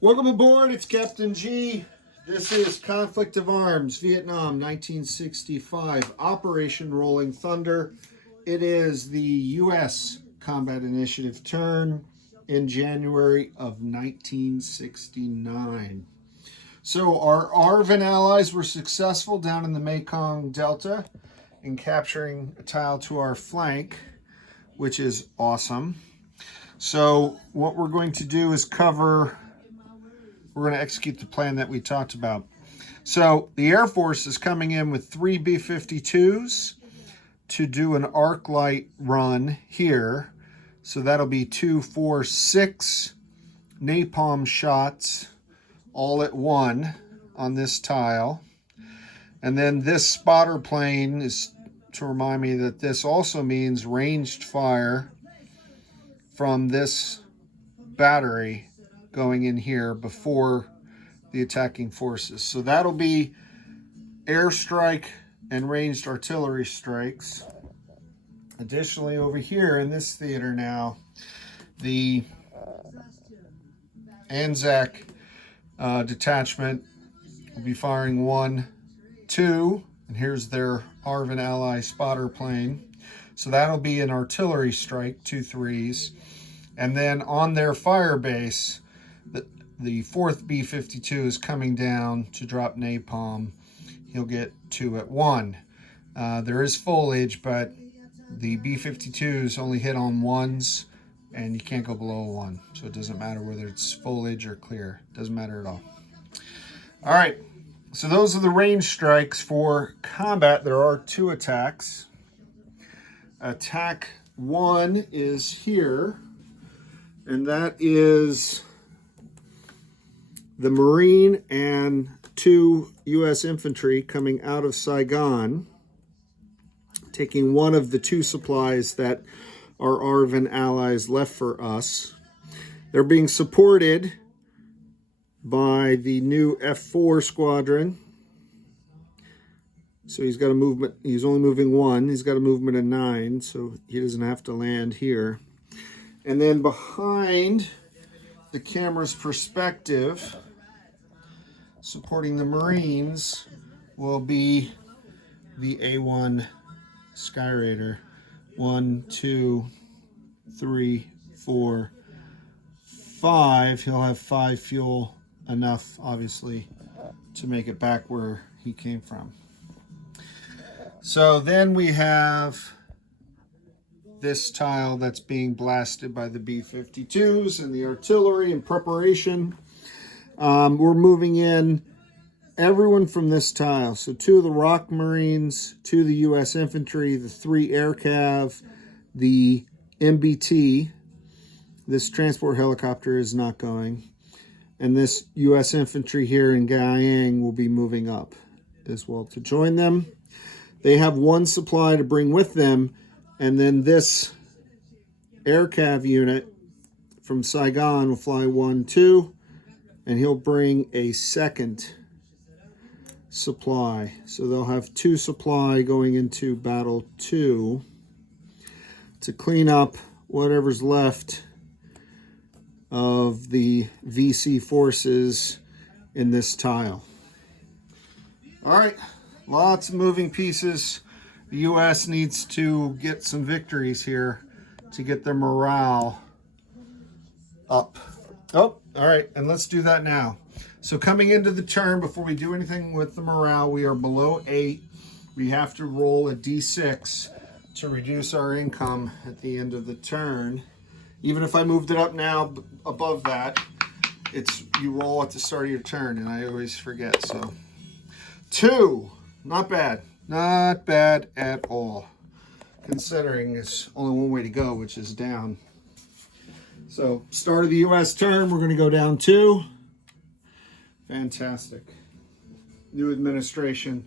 Welcome aboard, it's Captain G. This is Conflict of Arms, Vietnam, 1965, Operation Rolling Thunder. It is the U.S. Combat Initiative turn in January of 1969. So our ARVN allies were successful down in the Mekong Delta in capturing a tile to our flank, which is awesome. So what we're going to do is we're going to execute the plan that we talked about. So the Air Force is coming in with 3 B-52s to do an arc light run here. So that'll be 2, 4, 6 napalm shots all at one on this tile. And then this spotter plane is to remind me that this also means ranged fire from this battery going in here before the attacking forces. So that'll be airstrike and ranged artillery strikes. Additionally, over here in this theater now, the ANZAC detachment will be firing 1, 2, and here's their ARVN ally spotter plane. So that'll be an artillery strike, 2 3s. And then on their fire base, the 4th B-52 is coming down to drop napalm. He'll get 2 at 1. There is foliage, but the B-52s only hit on 1s, and you can't go below 1. So it doesn't matter whether it's foliage or clear. It doesn't matter at all. All right, so those are the range strikes for combat. There are 2 attacks. Attack 1 is here, and that is the Marine and 2 U.S. infantry coming out of Saigon, taking one of the 2 supplies that our ARVN allies left for us. They're being supported by the new F4 squadron. So he's got a movement, he's only moving 1. He's got a movement of 9, so he doesn't have to land here. And then behind the camera's perspective, supporting the Marines, will be the A1 Skyraider. 1, 2, 3, 4, 5. He'll have 5 fuel, enough obviously to make it back where he came from. So then we have this tile that's being blasted by the B-52s and the artillery in preparation. We're moving in everyone from this tile. So 2 of the ROK Marines, 2 of the U.S. infantry, the 3 air cav, the MBT. This transport helicopter is not going. And this U.S. infantry here in Guyang will be moving up as well to join them. They have 1 supply to bring with them, and then this air cav unit from Saigon will fly 1, 2, and he'll bring a 2nd supply. So they'll have 2 supply going into battle 2 to clean up whatever's left of the VC forces in this tile. All right, lots of moving pieces. The U.S. needs to get some victories here to get their morale up. Oh, all right, and let's do that now. So coming into the turn, before we do anything with the morale, we are below 8. We have to roll a D6 to reduce our income at the end of the turn. Even if I moved it up now above that, you roll at the start of your turn, and I always forget. So 2, not bad. Not bad at all, considering it's only one way to go, which is down. So start of the U.S. turn, we're going to go down 2. Fantastic. New administration.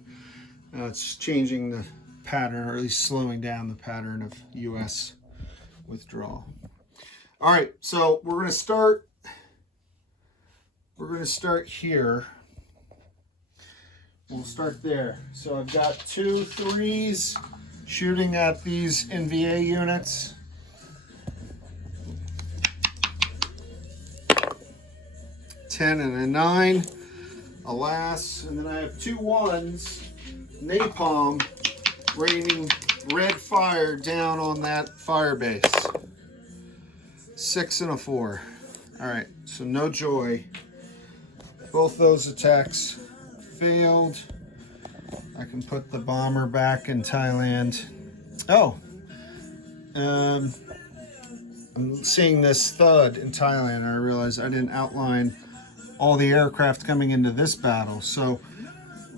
It's changing the pattern, or at least slowing down the pattern of U.S. withdrawal. All right, so we're going to start here. We'll start there. So I've got 2 3s shooting at these NVA units. 10 and a 9. Alas. And then I have 2 1s. Napalm raining red fire down on that fire base. 6 and a 4. All right, so no joy. Both those attacks failed. I can put the bomber back in Thailand. Oh, I'm seeing this thud in Thailand. I realize I didn't outline all the aircraft coming into this battle. So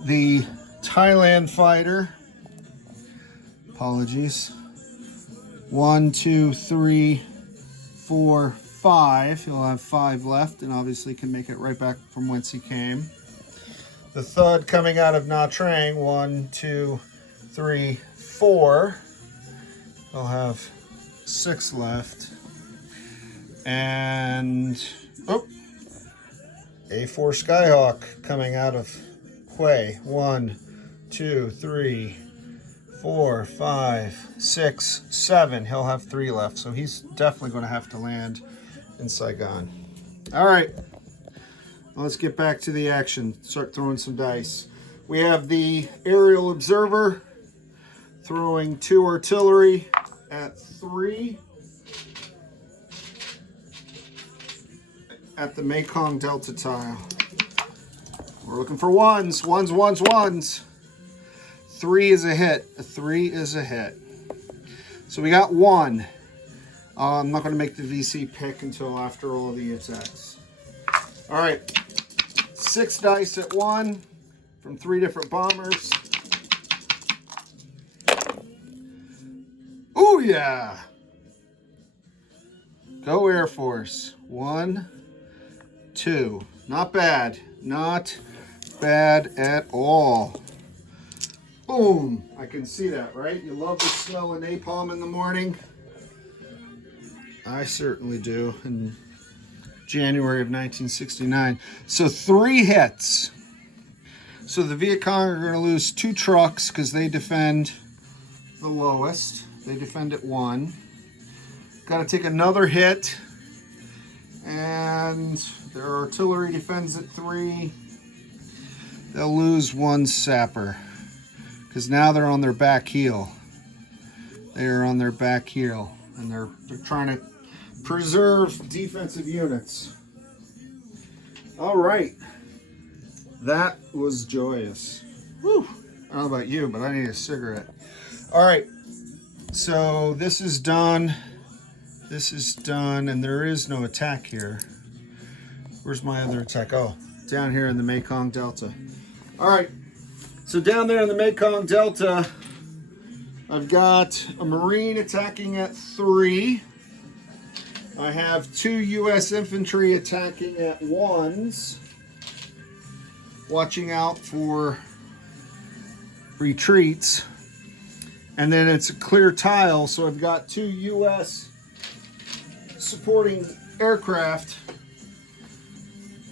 the Thailand fighter, apologies, 1, 2, 3, 4, 5. He'll have 5 left and obviously can make it right back from whence he came. The thud coming out of Nha Trang, 1, 2, 3, 4. He'll have 6 left. And, oh, A4 Skyhawk coming out of Hue. 1, 2, 3, 4, 5, 6, 7. He'll have 3 left, so he's definitely going to have to land in Saigon. All right, let's get back to the action. Start throwing some dice. We have the aerial observer throwing 2 artillery at 3 at the Mekong Delta tile. We're looking for 1s, 1s, 1s, 1s. 3 is a hit. A 3 is a hit. So we got 1. I'm not going to make the VC pick until after all the attacks. All right, 6 dice at 1 from 3 different bombers. Ooh, yeah. Go Air Force. 1, 2. Not bad. Not bad at all. Boom. I can see that, right? You love the smell of napalm in the morning. I certainly do. In January of 1969. So 3 hits. So the Viet Cong are going to lose 2 trucks because they defend the lowest. They defend at 1. Got to take another hit. And their artillery defends at 3. They'll lose 1 sapper. Because now they're on their back heel. They are on their back heel. And they're trying to preserve defensive units. All right. That was joyous. Whew. I don't know about you, but I need a cigarette. All right. So this is done. This is done. And there is no attack here. Where's my other attack? Oh, down here in the Mekong Delta. All right. So down there in the Mekong Delta, I've got a Marine attacking at 3. I have 2 U.S. infantry attacking at 1s. Watching out for retreats. And then it's a clear tile, so I've got 2 U.S. supporting aircraft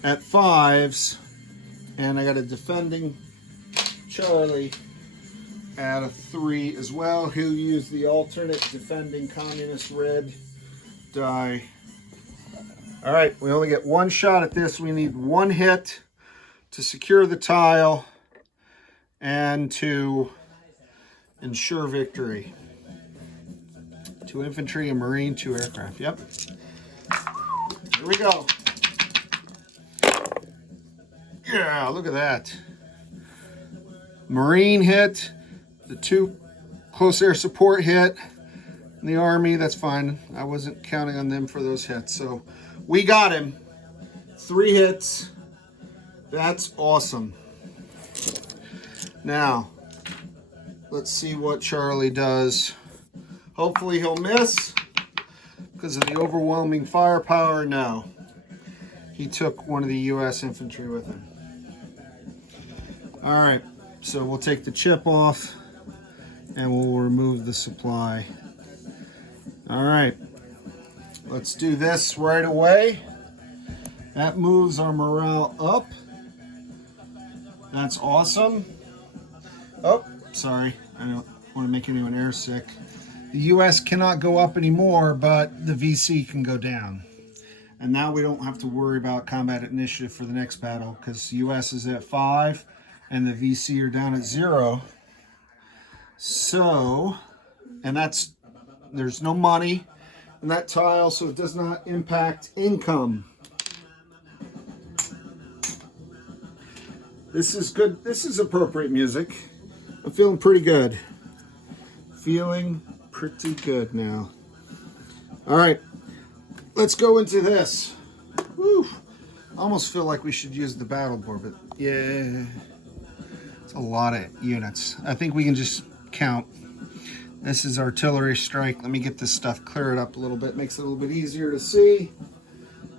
at 5s. And I got a defending Charlie at a 3 as well. He'll use the alternate defending communist red die. All right, we only get 1 shot at this. We need 1 hit to secure the tile and to ensure victory. 2 infantry, a Marine, 2 aircraft. Yep. Here we go. Yeah, look at that. Marine hit, the 2 close air support hit, and the Army, that's fine. I wasn't counting on them for those hits. So we got him. 3 hits. That's awesome. Now, let's see what Charlie does. Hopefully he'll miss because of the overwhelming firepower. No. He took one of the U.S. infantry with him. All right. So we'll take the chip off and we'll remove the supply. All right, let's do this right away. That moves our morale up. That's awesome. Oh, sorry, I don't want to make anyone air sick. The US cannot go up anymore, but the VC can go down. And now we don't have to worry about combat initiative for the next battle because US is at 5 and the VC are down at 0. So, and there's no money in that tile, so it does not impact income. This is good. This is appropriate music. I'm feeling pretty good. Feeling pretty good now. All right, let's go into this. Woo. I almost feel like we should use the battle board, but yeah, it's a lot of units. I think we can just count. This is artillery strike. Let me get this stuff, clear it up a little bit. Makes it a little bit easier to see.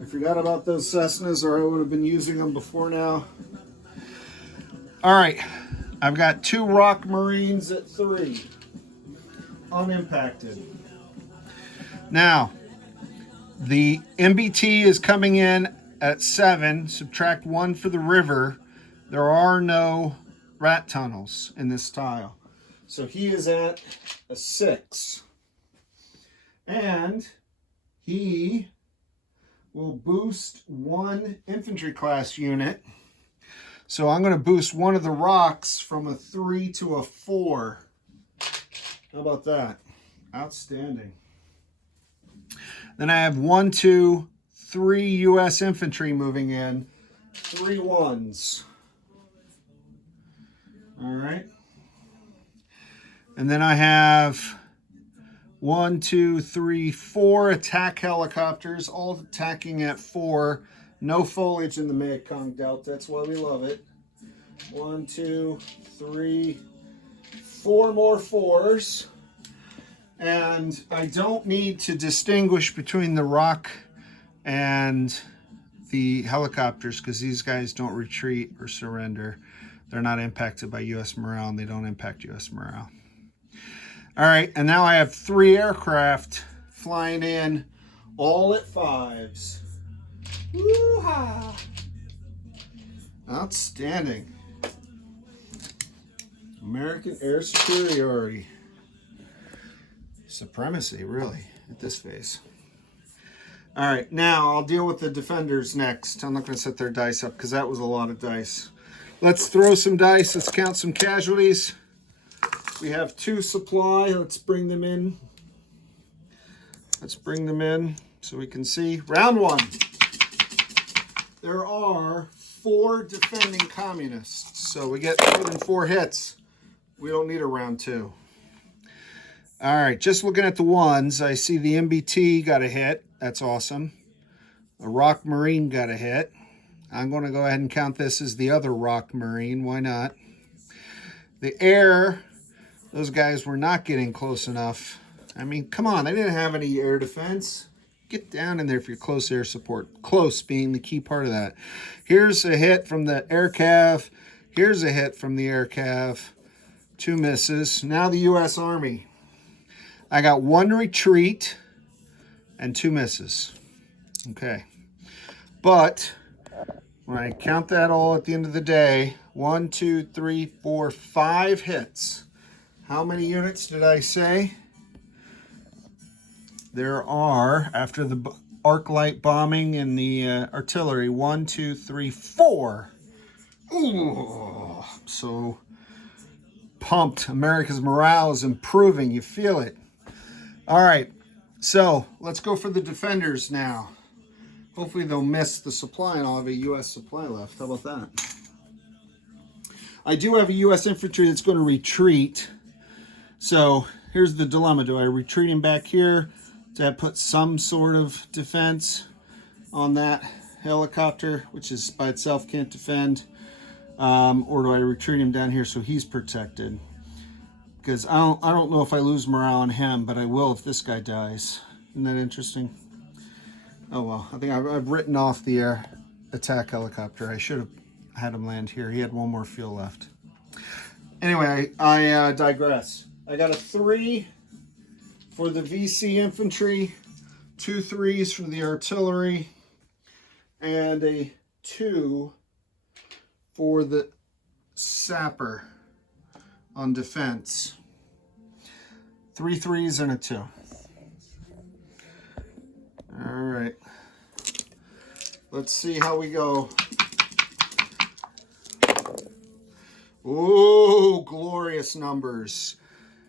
I forgot about those Cessnas, or I would have been using them before now. All right, I've got 2 ROK Marines at 3, unimpacted. Now, the MBT is coming in at 7, subtract 1 for the river. There are no rat tunnels in this tile. So he is at a 6. And he will boost 1 infantry class unit. So I'm going to boost one of the ROKs from a 3 to a 4. How about that? Outstanding. Then I have 1, 2, 3 U.S. infantry moving in. 3 1s. All right. And then I have 1, 2, 3, 4 attack helicopters, all attacking at 4. No foliage in the Mekong Delta. That's why we love it. 1, 2, 3, 4 more 4s. And I don't need to distinguish between the ROK and the helicopters because these guys don't retreat or surrender. They're not impacted by U.S. morale, and they don't impact U.S. morale. All right, and now I have 3 aircraft flying in, all at 5s. Woo-ha! Outstanding. American air superiority. Supremacy, really, at this phase. All right, now I'll deal with the defenders next. I'm not going to set their dice up because that was a lot of dice. Let's throw some dice. Let's count some casualties. We have 2 supply. Let's bring them in. Let's bring them in so we can see. Round 1. There are 4 defending communists. So we get more than 4 hits. We don't need a round 2. All right, just looking at the ones, I see the MBT got a hit. That's awesome. A ROK Marine got a hit. I'm going to go ahead and count this as the other ROK Marine. Why not? The air, those guys were not getting close enough. I mean, come on, they didn't have any air defense. Get down in there for your close air support. Close being the key part of that. Here's a hit from the air cav. Here's a hit from the air cav. 2 misses. Now the U.S. Army. I got 1 retreat and 2 misses. Okay. But when I count that all at the end of the day, 1, 2, 3, 4, 5 hits. How many units did I say? There are, after the arc light bombing and the artillery, 1, 2, 3, 4. Ooh, so pumped. America's morale is improving. You feel it. All right, so let's go for the defenders now. Hopefully they'll miss the supply and I'll have a U.S. supply left. How about that? I do have a U.S. infantry that's going to retreat. So here's the dilemma. Do I retreat him back here to put some sort of defense on that helicopter, which is by itself can't defend? Or do I retreat him down here so he's protected? Because I don't know if I lose morale on him, but I will if this guy dies. Isn't that interesting? Oh, well, I think I've written off the air attack helicopter. I should have had him land here. He had 1 more fuel left. Anyway, I digress. I got a 3 for the VC infantry, 2 3s for the artillery, and a 2 for the sapper on defense. 3 3s and a 2. All right. Let's see how we go. Oh, glorious numbers.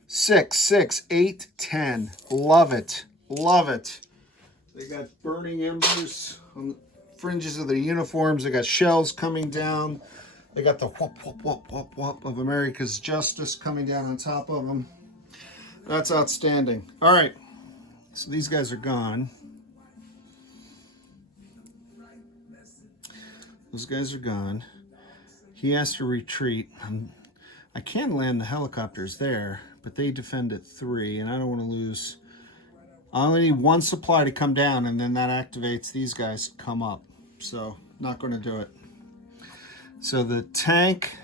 6, 6, 8, 10. Love it. Love it. They got burning embers on the fringes of their uniforms. They got shells coming down. They got the whoop, whoop, whoop, whoop, whoop of America's justice coming down on top of them. That's outstanding. All right. So these guys are gone. Those guys are gone. He has to retreat. I can land the helicopters there, but they defend at 3, and I don't want to lose. I only need 1 supply to come down, and then that activates these guys to come up. So, not going to do it. So the tank,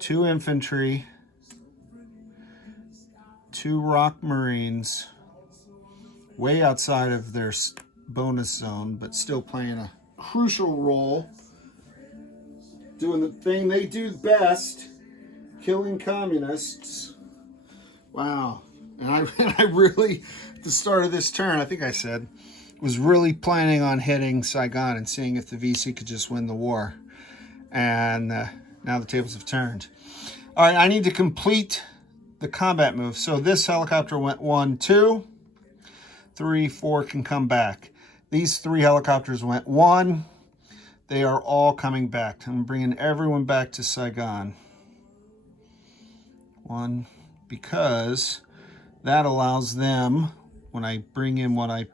2 infantry, 2 ROK Marines, way outside of their bonus zone, but still playing a crucial role, doing the thing they do best, killing communists. Wow. And I really, at the start of this turn, I think I said, was really planning on hitting Saigon and seeing if the VC could just win the war. And now the tables have turned. All right, I need to complete the combat move. So this helicopter went 1, 2, 3, 4 can come back. These 3 helicopters went 1. They are all coming back. I'm bringing everyone back to Saigon. 1, because that allows them, when I bring in what I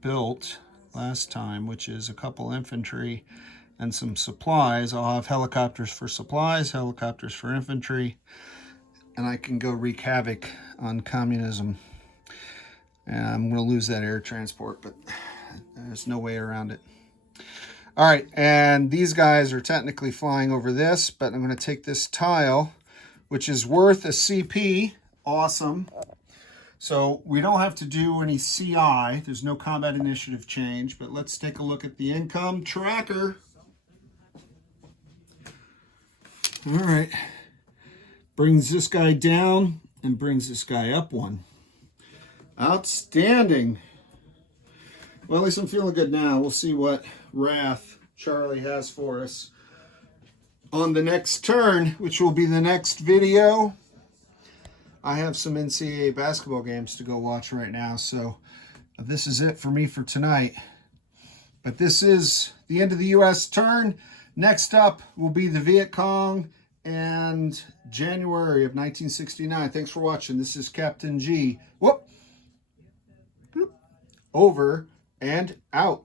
built last time, which is a couple infantry and some supplies, I'll have helicopters for supplies, helicopters for infantry, and I can go wreak havoc on communism. And I'm going to lose that air transport, but there's no way around it. All right, and these guys are technically flying over this, but I'm going to take this tile, which is worth a CP. Awesome. So we don't have to do any CI. There's no combat initiative change, but let's take a look at the income tracker. All right. Brings this guy down and brings this guy up 1. Outstanding. Well, at least I'm feeling good now. We'll see what wrath Charlie has for us on the next turn, which will be the next video. I have some NCAA basketball games to go watch right now, so this is it for me for tonight. But this is the end of the U.S. turn. Next up will be the Viet Cong and January of 1969. Thanks for watching. This is Captain G. Whoop. Over and out.